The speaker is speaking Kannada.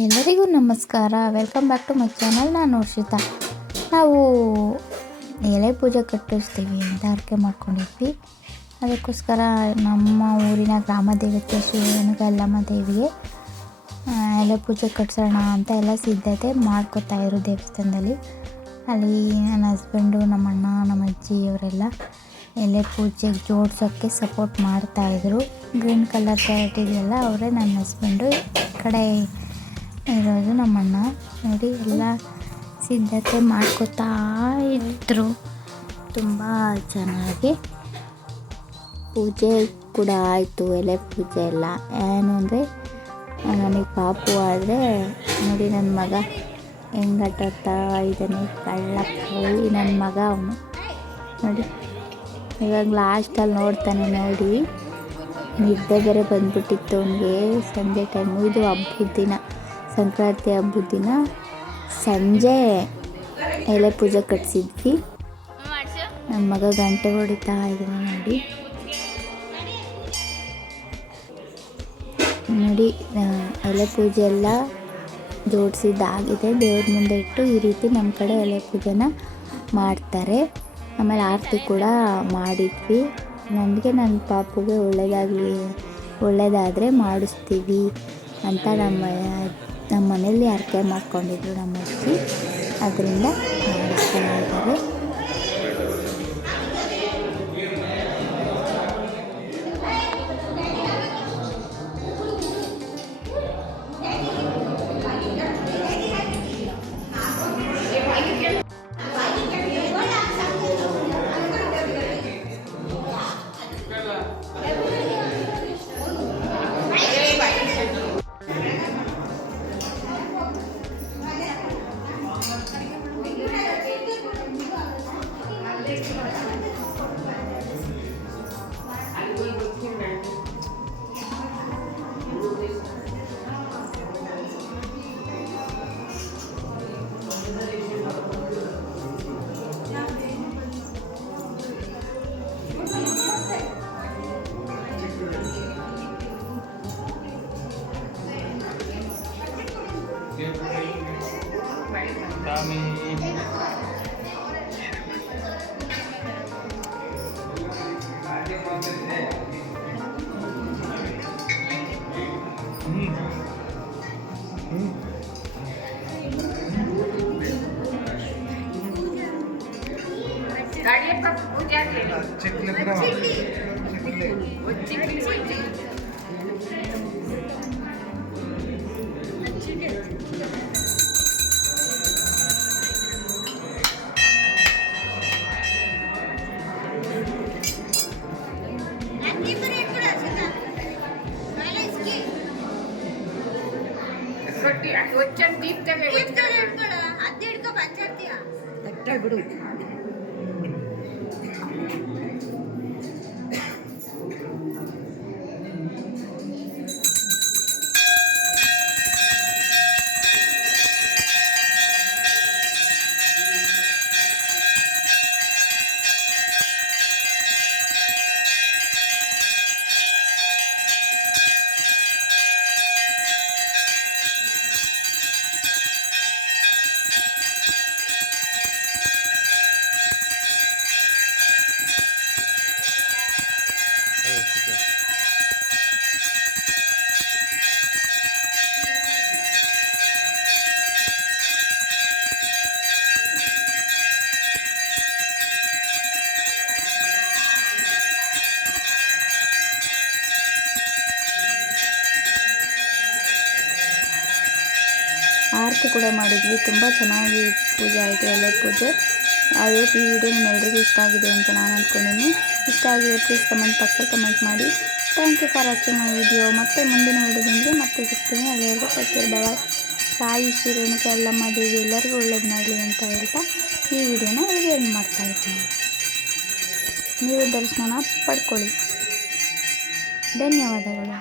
ಎಲ್ಲರಿಗೂ ನಮಸ್ಕಾರ. Welcome back to my channel. ನಾನು ಹರ್ಷಿತಾ. ನಾವು ಎಲೆ ಪೂಜೆ ಕಟ್ಟಿಸ್ತೀವಿ ಅಂತ ಹರಕೆ ಮಾಡ್ಕೊಂಡಿದ್ವಿ. ಅದಕ್ಕೋಸ್ಕರ ನಮ್ಮ ಊರಿನ ಗ್ರಾಮ ದೇವತೆ ಶ್ರೀ ರೇಣುಕಾ ದೇವಿಗೆ ಎಲೆ ಪೂಜೆ ಕಟ್ಸೋಣ ಅಂತ ಎಲ್ಲ ಸಿದ್ಧತೆ ಮಾಡ್ಕೋತಾಯಿದ್ರು ದೇವಸ್ಥಾನದಲ್ಲಿ. ಅಲ್ಲಿ ನನ್ನ ಹಸ್ಬೆಂಡು, ನಮ್ಮ ಅಣ್ಣ, ನಮ್ಮ ಅಜ್ಜಿ ಅವರೆಲ್ಲ ಎಲೆ ಪೂಜೆಗೆ ಜೋಡ್ಸೋಕ್ಕೆ ಸಪೋರ್ಟ್ ಮಾಡ್ತಾಯಿದ್ರು. ಗ್ರೀನ್ ಕಲರ್ ಶರ್ಟ್ ಇದೆಯಲ್ಲ ಅವರೇ ನನ್ನ ಹಸ್ಬೆಂಡು, ಕಡೆ ಇರೋದು ನಮ್ಮಣ್ಣ. ನೋಡಿ ಎಲ್ಲ ಸಿದ್ಧತೆ ಮಾಡ್ಕೋತಾ ಇದ್ರು. ತುಂಬ ಚೆನ್ನಾಗಿ ಪೂಜೆ ಕೂಡ ಆಯಿತು. ಎಲೆ ಪೂಜೆ ಎಲ್ಲ ಏನು ಅಂದರೆ ನನಗೆ ಪಾಪು ಆದರೆ ನೋಡಿ ನನ್ನ ಮಗ ಹೆಂಗೆ ಆಟಾಡ್ತಾ ಇದ್ದಾನೆ. ಕಳ್ಳ ಕೋಳಿ ನನ್ನ ಮಗ ಅವನು ನೋಡಿ. ಇವಾಗ ಲಾಸ್ಟಲ್ಲಿ ನೋಡ್ತಾನೆ ನೋಡಿ. ನಿದ್ದೆ ಬೇರೆ ಬಂದ್ಬಿಟ್ಟಿತ್ತು ಅವನಿಗೆ ಸಂಜೆ ಟೈಮು. ಇದು ಹಬ್ಬದ ದಿನ, ಸಂಕ್ರಾಂತಿ ಹಬ್ಬದ ದಿನ ಸಂಜೆ ಎಲೆ ಪೂಜೆ ಕಟ್ಸಿದ್ವಿ. ನನ್ನ ಮಗ ಗಂಟೆ ಹೊಡಿತಾ ಇದ್ದಾನೆ ನೋಡಿ. ನೋಡಿ ಎಲೆ ಪೂಜೆ ಎಲ್ಲ ಜೋಡಿಸಿದ್ದಾಗಿದೆ. ದೇವ್ರ ಮುಂದೆ ಇಟ್ಟು ಈ ರೀತಿ ನಮ್ಮ ಕಡೆ ಎಲೆ ಪೂಜೆನ ಮಾಡ್ತಾರೆ. ಆಮೇಲೆ ಆರತಿ ಕೂಡ ಮಾಡಿದ್ವಿ. ನನಗೆ ನನ್ನ ಪಾಪುಗೆ ಒಳ್ಳೆಯದಾದರೆ ಮಾಡಿಸ್ತೀವಿ ಅಂತ ನಮ್ಮ ಮನೇಲಿ ಹರಕೆ ಮಾಡ್ಕೊಂಡಿದ್ರು ನಮ್ಮ ಅಜ್ಜಿ. ಅದರಿಂದ ಮಾಡಿಸ್ತಾ ಇದ್ದಾರೆ. ಆರತಿ ಕೂಡ ಮಾಡಿದ್ವಿ. ತುಂಬ ಚೆನ್ನಾಗಿ ಪೂಜೆ ಆಯಿತು, ಎಲೆ ಪೂಜೆ. ಈ ವಿಡಿಯೋ ನಿಮ್ಮೆಲ್ಲರಿಗೂ ಇಷ್ಟ ಆಗಿದೆ ಅಂತ ನಾನು ಅಂದ್ಕೊಂಡಿದ್ದೀನಿ. ಇಷ್ಟ ಆಗಿದೆ ಪ್ಲೀಸ್ ಕಮೆಂಟ್ ಬಾಕ್ಸಲ್ಲಿ ಕಮೆಂಟ್ ಮಾಡಿ. Thank you for watching my video. ಮತ್ತೆ ಮುಂದಿನ ವಿಡಿಯೋದೊಂದಿಗೆ ಮತ್ತೆ ಸಿಗ್ತೀನಿ. ಅಲ್ಲಿವರೆಗೂ ಟೇಕ್ ಬಾಯ್. ತಾಯಿ ಶ್ರೀ ರೇಣುಕಾ ದೇವಿ ಎಲ್ಲರಿಗೂ ಒಳ್ಳೇದು ಮಾಡಲಿ ಅಂತ ಹೇಳ್ತಾ ಈ ವಿಡಿಯೋನ ಇಲ್ಲಿಗೆ ಎಂಡ್ ಮಾಡ್ತಾ ಇದ್ದೀನಿ. ನೀವು ದರ್ಶನ ಪಡ್ಕೊಳ್ಳಿ. ಧನ್ಯವಾದಗಳು.